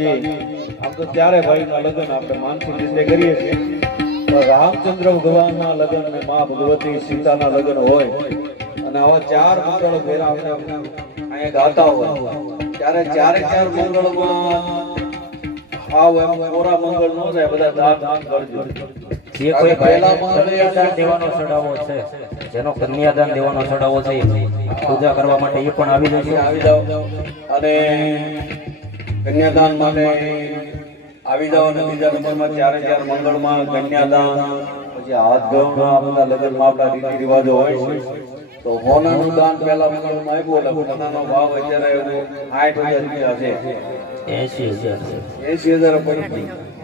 માતાજી આમ તો ત્યારે ભાઈના લગ્ન આપણે માનસિક રીતે કરીએ છીએ. રામચંદ્ર ભગવાનના લગ્ન ને મા ભગવતી સીતાના લગ્ન હોય અને આવા ચાર મંગળ ફેરા આપણે અહીંયા ગાતા હોય ત્યારે ચારે ચાર મંગળમાં આવ એમ કોરા મંગળ નો થાય બધા દાન દાન કરજો. જે કોઈ કન્યાદાન દેવાનો ચડાવો છે જેનો કન્યાદાન દેવાનો ચડાવો છે પૂજા કરવા માટે એ પણ આવી જશે આવી જાવ અને કન્યાદાન માટે આવી જાવ અને બીજા નંબરમાં ચારે ચાર મંગળમાં કન્યાદાન પછી હાથ ગૌના આ બધા લગ્નમાં આપણા રીતિ રિવાજો હોય છે. તો હોનાનું દાન પહેલા મંગળમાં આપ્યું એટલે હોનાનો ભાવ અત્યારે આઠ હજાર રૂપિયા છે. એસી હજાર એસી હજાર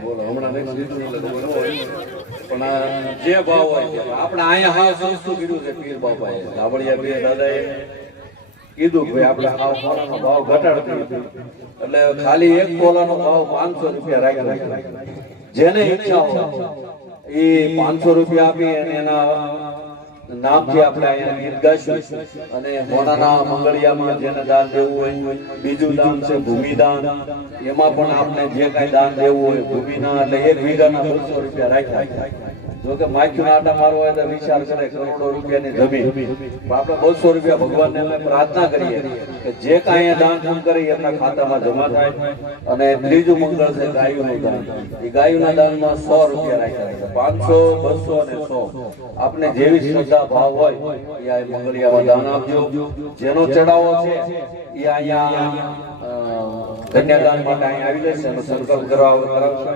બોલો હમણાં. પણ જે ભાવ હોય આપણે અહીંયા હા સસ્તું કીધું છે પીર બાપાએ. ધાબળિયા પીર દાદાએ કીધું ભાઈ, આપણે આ સોનાનો ભાવ ઘટાડતી એટલે ખાલી એક કોલાનો ભાવ પાંચસો રૂપિયા રાખ્યો જેને ઈચ્છા હોય, એ પાંચસો રૂપિયા આપી અને એના નામથી આપણે અહીંયા ગીત ગાઈશું. અને મોનાના મંગળિયામાં જેને દાન દેવું હોય, બીજું દાન છે ભૂમિદાન. એમાં પણ આપણે જે કાંઈ દાન દેવું હોય ભૂમિના એટલે એક વીઘાના બસો રૂપિયા રાખ્યા. જો કે માખ્યું આટા મારો હોય તો વિચાર કરે કરોડો રૂપિયાની જમીન. આપણે બસો રૂપિયા ભગવાનને અમે પ્રાર્થના કરીએ કે જે કાંઈ દાન ધન કરી એમના ખાતામાં જમા થાય અને ત્રીજું મંગળ છે ગાયુનું દાન એ ગાયુના દાનમાં સો રૂપિયા રાખ્યા છે. પાંચસો, બસો અને સો. આપણે જેવી શ્રદ્ધા, ભાવ હોય, એ આ મંગળિયામાં દાન આપજો. જેનો ચડાવો છે, એ અહીંયા કન્યાદાન માટે અહીંયા આવી જશે. સંકલ્પ કરવા, કરાવશે.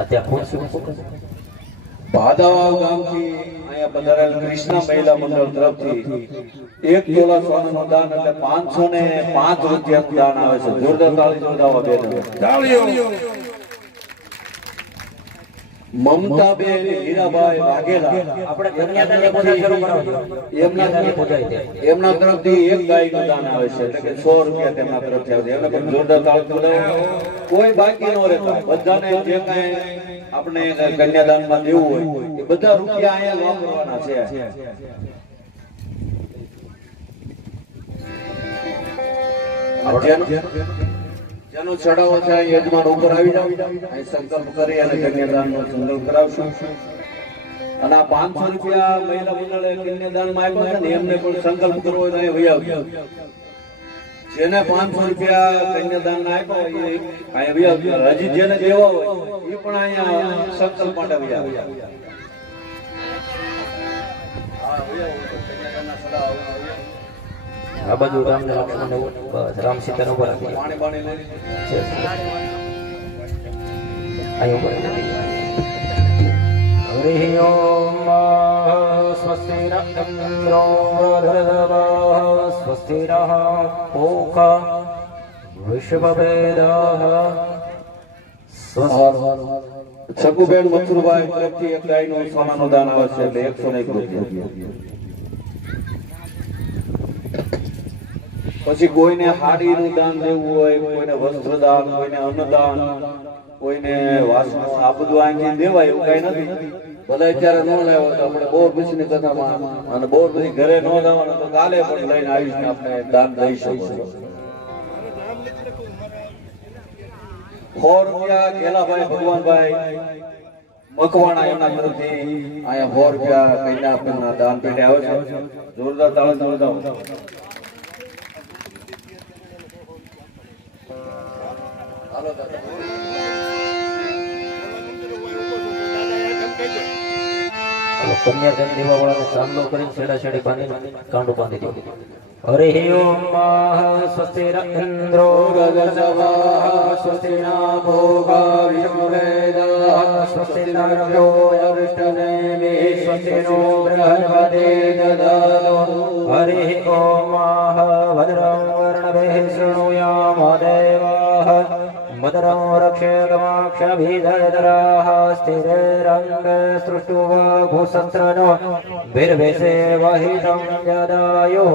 અત્યારે પૂછ્યું ભાદાવા ગામથી અહીંયા પધારેલ કૃષ્ણ મહિલા મંડળ તરફથી એક તોલા સોનાનું દાન એટલે પાંચસો ને પાંચ રૂપિયાનું દાન આવે છે. જોરદાર તાળી જોડાવા બેન મમતાબેન હીરાભાઈ વાઘેલા. એમના તરફથી એક ગાયનું દાન આવે છે. એટલે કે સો રૂપિયા તેમના તરફથી આવે છે. એમને પણ જોરદાર તાળી કોઈ બાકી ન રહેતા. બધાને જે કાંઈ આપણે કન્યાદાનમાં દેવું હોય, એ બધા રૂપિયા અહીંયા વાપરવાના છે. જેનો ચડાવો છે યજમાન ઉપર આવી જાવ સંકલ્પ કરી અને કન્યાદાનનો સંકલ્પ કરાવશું. અને આ પાંચસો રૂપિયા મહિલા મંડળે કન્યાદાનમાં આપ્યા છે ને, એમને પણ સંકલ્પ કરવો હોય તો અહીં વહી આવજો. જેને પાંચસો રૂપિયા કન્યાદાન ના આપ્યા એ અહીં હજી જેને દેવા હોય એ પણ અહીંયા સંકલ્પ માટે વહી આવજો હા, વહી આવો. કન્યાદાનના સડા આવો, આવો. આ બાજુ રામ ને લક્ષ્મણ ને રામ સીતા ઉપર રાખી દે. પાણી લઈ ઉપર. હરિ ઓમ સ્વસ્તિ इन्द्रो ઇન્દ્રો स्वस्तिरः। સ્વસ્તિ નઃ પૂક મથુરભાઈ તરફથી એક ગાયનું સોનાનું દાન આવે છે એટલે એકસો ને એક રૂપિયા પછી કોઈને હાડીનું દાન દેવું હોય કોઈને વસ્ત્રદાન કોઈને અન્નદાન કોઈને વાસણો આ બધું અહીંથી દેવાય એવું કઈ નથી ભલે અત્યારે ન લાવ્યો તો આપણે બોરની કથામાં અને બહુ બધી ઘરે ન લાવવાનો તો કાલે પણ લઈને આવીને આપણે દાન દઈ શકીએ સો રૂપિયા કેલાભાઈ ભગવાનભાઈ, મકવાણા એમના તરફથી અહીંયા ફોર રૂપિયા કન્યા આપણના દાન પેટે આવે છે. જોરદાર તાળે જોરદાર ચાલો, જન દેવા વાળાનો સામનો કરીને છેડા છેડે બાંધી કાંડો બાંધી દીધો. હરિ ઓમ સ્વસ્તિ ઇન્દ્રો રજસવા સ્વસ્તિ ન ભોગા વિશ્વવેદા સ્વસ્તિ ન રવ્યો સ્વસ્તિ નો બૃહસ્પતિ દદાતો હરિ ઓમ ભદ્રં વર્ણભિः શૃણુયામ દેવાः भद्रं रक्षेगमाक्षभिधराः स्थिरङ्गे सृष्टुवघुसत्रनो बिर्भिषे वहितं यदायुः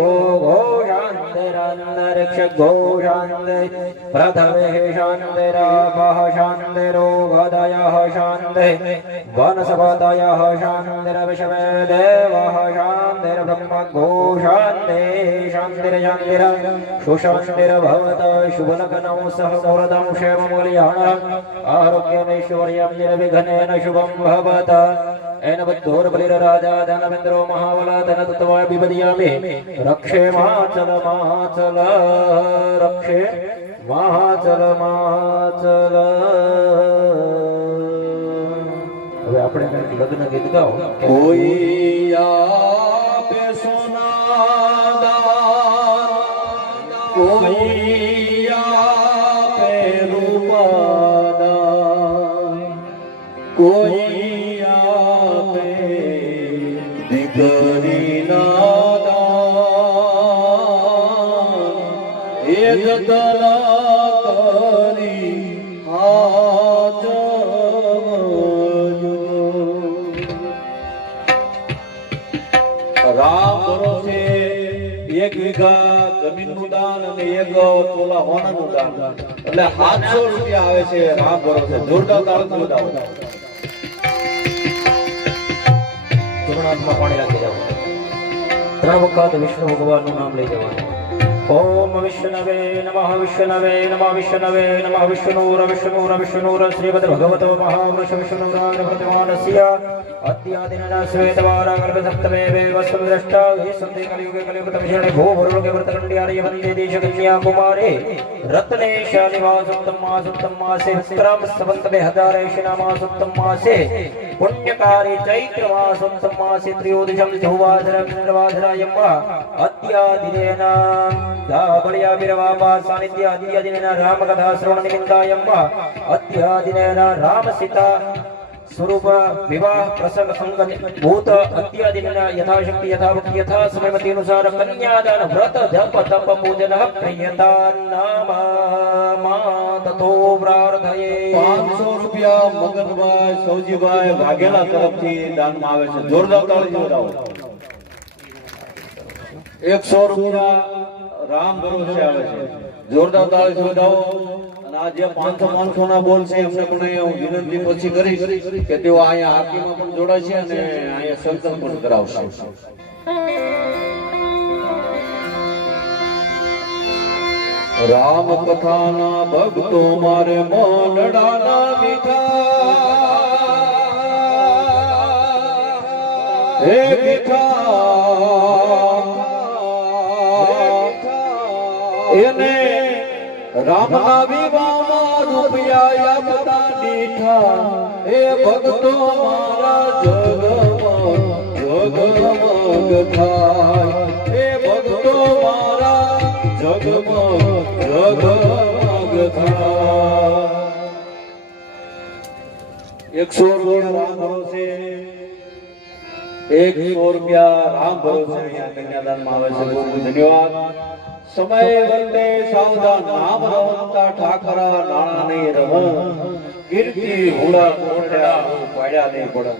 घोषान्तिरन्तरिक्षघोषान्ति प्रथमे शान्तिरापः शान्तिरोगदयः शान्तिः वनस्पतयः शान्तिरविश्वे देवः शान्ति શાંતિર સુશાંતિર ભવત શુભલગ્નૌ સહ મુહૂર્તમ ક્ષેમમૂલ્યાણ આરોગ્યમૈશ્વર્યમ નિર્વિઘ્નેન શુભમ ભવત એન બુદ્ધોર્બલિરરાજા ધનવેન્દ્રો મહાબલા ધનતત્વાય બિબદિયામિ રક્ષે માચલ માચલ રક્ષે માચલ માચલ હવે આપણે લગ્ન ગીત ગાઓ કોઈ આપે કોઈ આપે રૂપાદાન એક તોલા હોનાનું દામ એટલે સાતસો રૂપિયા આવે છે રામ ભરોસે જોરદાર તાળીઓ બજાવો. માં પાણી રાખી જાવ ત્રણ વખત વિષ્ણુ ભગવાનનું નામ લઈ જવાનું. વિષ્ણવે નમઃ વિષ્ણવે નમઃ વિષ્ણુર વિષ્ણુર વિષ્ણુર શ્રીમદ ભગવતો મહાવૃષ વિષ્ણુરાજ પ્રતિમાનસ્ય અદ્યાદિનના શ્વેતવારા કલ્પ સપ્તમે વેવ સંદ્રષ્ટા વે સંતે કલિયુગે કલિયુગ તમિષણે ભૂ ભરૂગે વ્રતકંડ્યાર્ય વંદે દેશ પુણ્યકારી ચૈત્ર માસોત્તમ માસે ત્રિયોદશમ ધુવાધરમ ચંદ્રવાધરાયમ અત્યાદિનેન દાબળ્યા વિરવાપા સાનિધ્ય અત્યાદિનેન રામકથા શ્રવણ નિમિત્તાયમ અત્યાદિનેન રામ સ્વરૂપ વિવાહ પ્રસંગ અંગ ભૂત અત્યાદિના યથાશક્તિ યથાભક્તિ યથા સમયમતિ અનુસાર કન્યાદાન વ્રત જપ તપ પૂજન પ્રિયતા નામા મા પ્રાર્થયે પાંચસો રૂપિયા મગનભાઈ સૌજીભાઈ વાઘેલા તરફથી દાનમાં આવે છે જોરદાર તાળી બજાવો. એકસો રૂપિયા રામ ભરોસે આવે છે જોરદાર તાળી બજાવો અને આ ના રામ કથાના ભક્તો મારે મોનડાના મીઠા. હે મીઠા. એને રામના વિવામાં રૂપિયા આપતા દીઠા. હે ભક્તો મારા જગમાં જગમગ થાય હે ભક્તો મારા જગમાં જગમગ થાય એકસો રૂપિયા રામ ભરોસે. એકસો રૂપિયા રામ ભરોસે. અહીંયા કન્યાદાનમાં આવે છે. ધન્યવાદ. સમય વંદે સાવધાન નામ રવંતા ઠાકરા નાણા ને રવ કીર્તિ હુડા કોટડા પડ્યા નહીં પડે.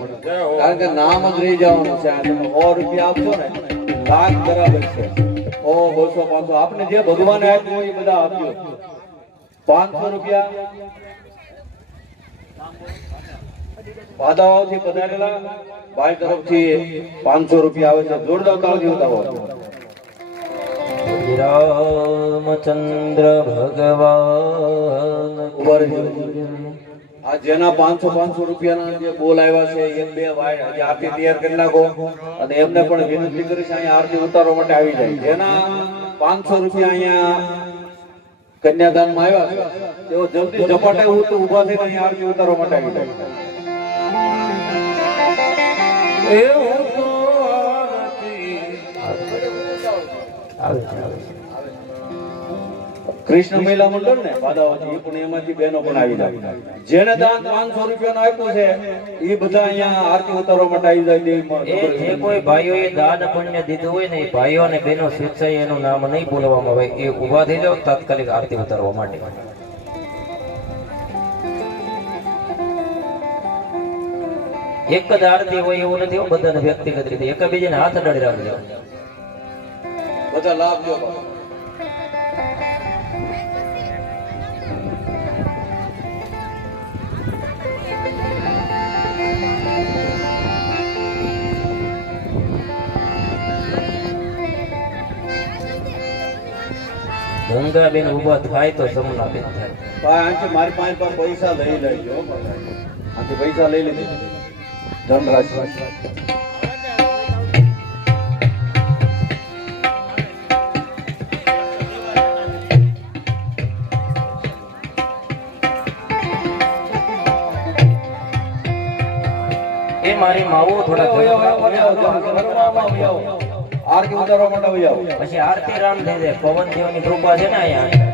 કારણ કે નામ જ રહી જવાનું છે તમે સો રૂપિયા આપશો ને, લાખ બરાબર છે. ઓ, બસો, પાંચસો. આપને જે ભગવાને આપ્યું એ બધા આપ્યો પાંચસો રૂપિયા. વાદાઓથી પધારેલા ભાઈ તરફથી પાંચસો રૂપિયા આવે છે. જોરદાર તાળીઓ બતાવો રામચંદ્ર ભગવાન આ જેના પાંચસો પાંચસો રૂપિયાના જે બોલ આવ્યા છે એક બે વાય આરતી તૈયાર કરી નાખો. અને એમને પણ વિનંતી કરીશ અહીંયા આરતી ઉતારવા માટે આવી જાય. જેના પાંચસો રૂપિયા અહીંયા કન્યાદાનમાં આવ્યા છે તેઓ જલ્દી ઝપાટે ઊભા થઈને અહીંયા આરતી ઉતારવા માટે આવી જાય. એવું તો કૃષ્ણ મહિલા મંડળ ને બાદાવાજી એ પણ એમાંથી બહેનો પણ આવી જાય જેને દાન પાંચસો રૂપિયાનો આપ્યો છે એ બધા અહીંયા આરતી ઉતારવા માટે આવી જાય જે કોઈ ભાઈઓએ દાન પુણ્ય દીધું હોય ને એ ભાઈઓ અને બહેનો સ્વેચ્છાએ એનું નામ નહીં બોલવામાં આવે એ ઊભા થઈ જાવ તાત્કાલિક આરતી ઉતારવા માટે. એક જ આરતી હોય એવું નથી બધાને વ્યક્તિગત રીતે. એકબીજાને હાથ અડાડી રાખજો. બધા લાભ ભૂંગરાબેન ઊભા થાય તો સમલાબેન થાય પાંચ મારી પાંચ પાસે પૈસા લઈ લેજો આથી પૈસા લઈ લેજો ધનરાજ એ મારી માવો થોડા આરતી ઉતારવા માટે આવી પછી આરતી રામ થઈ જાય પવન દેવની કૃપા છે ને અહીંયા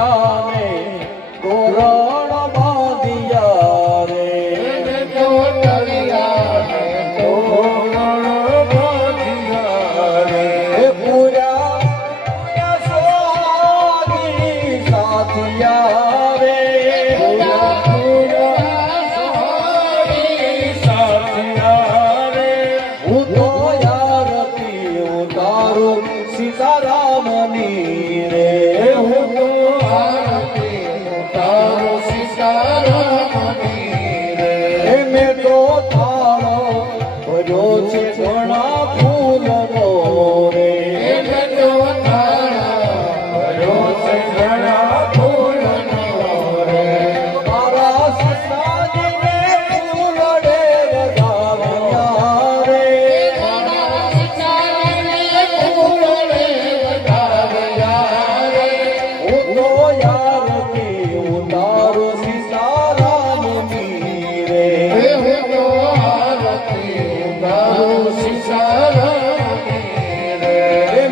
আমি গোরা લાગ્યો છે ઘણા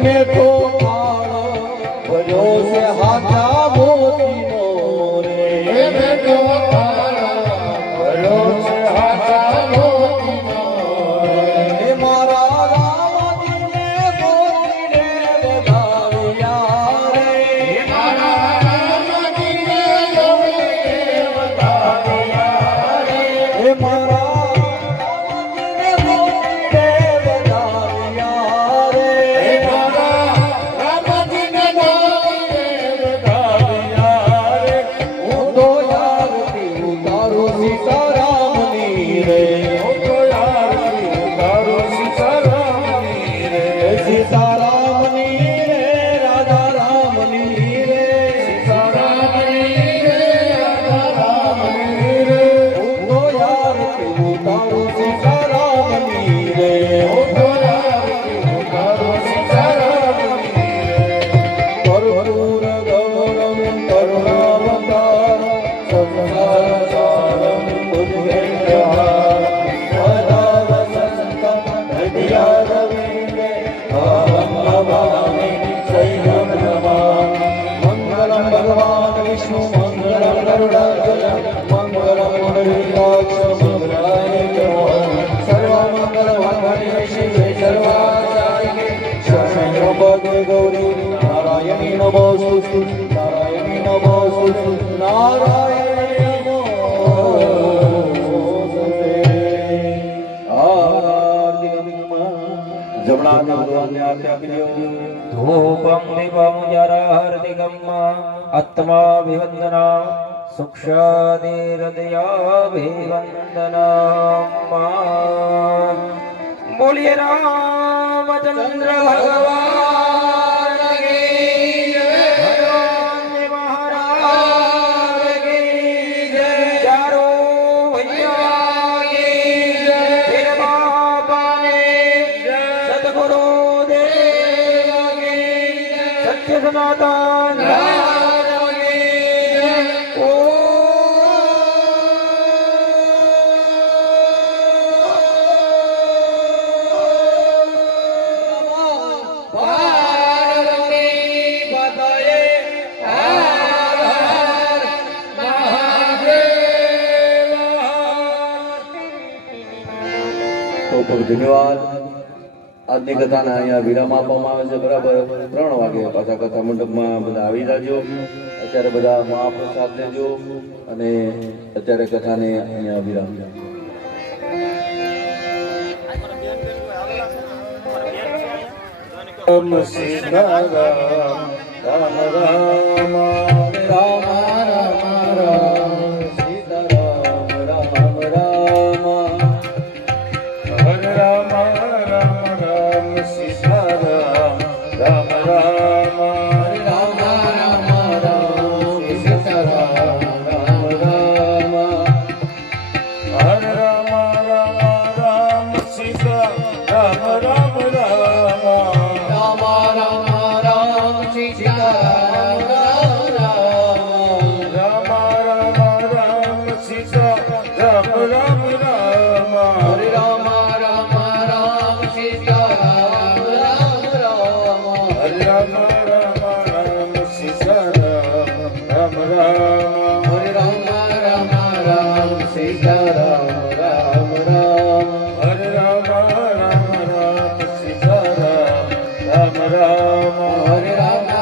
કે તો જમણા ભગવાનને હાથે આપી દો ધૂપમ દીપમ જરહર્તિકમ આત્મા વિવંદના સુક્ષાદિરદયાભિવંદના બોલીએ રામચંદ્ર ભગવાન. જય સનાતન ખૂબ ખૂબ ધન્યવાદ આજની કથાને અહીંયા વિરામ આપવામાં આવે છે, બરાબર? ત્રણ વાગે પાછા કથા મંડપમાં બધા આવી જાજો. અત્યારે બધા મહાપ્રસાદ લેજો અને અત્યારે કથાને અહીંયા વિરામ. રામ રામ રામ રામ રામ રામ હરે રામ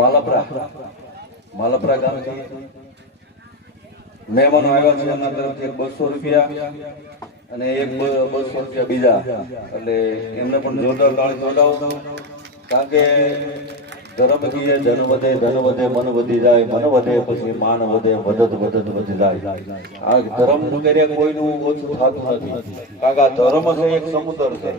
માલપરા. માલપરા ગામથી મહેમાનો આવ્યા છે એના તરફથી બસો રૂપિયા અને એક બસો રૂપિયા બીજા. એટલે એમને પણ જોરદાર તાળી જોડાવો કારણ કે ધર્મ કીએ, ધન વધે ધન વધે, મન વધી જાય, મન વધે પછી માન વધે વધત વધત વધી જાય. આ ધર્મ વગેરે કોઈનું ઓછું થતું નથી. કારણ કે આ ધર્મ છે, એક સમુદ્ર છે.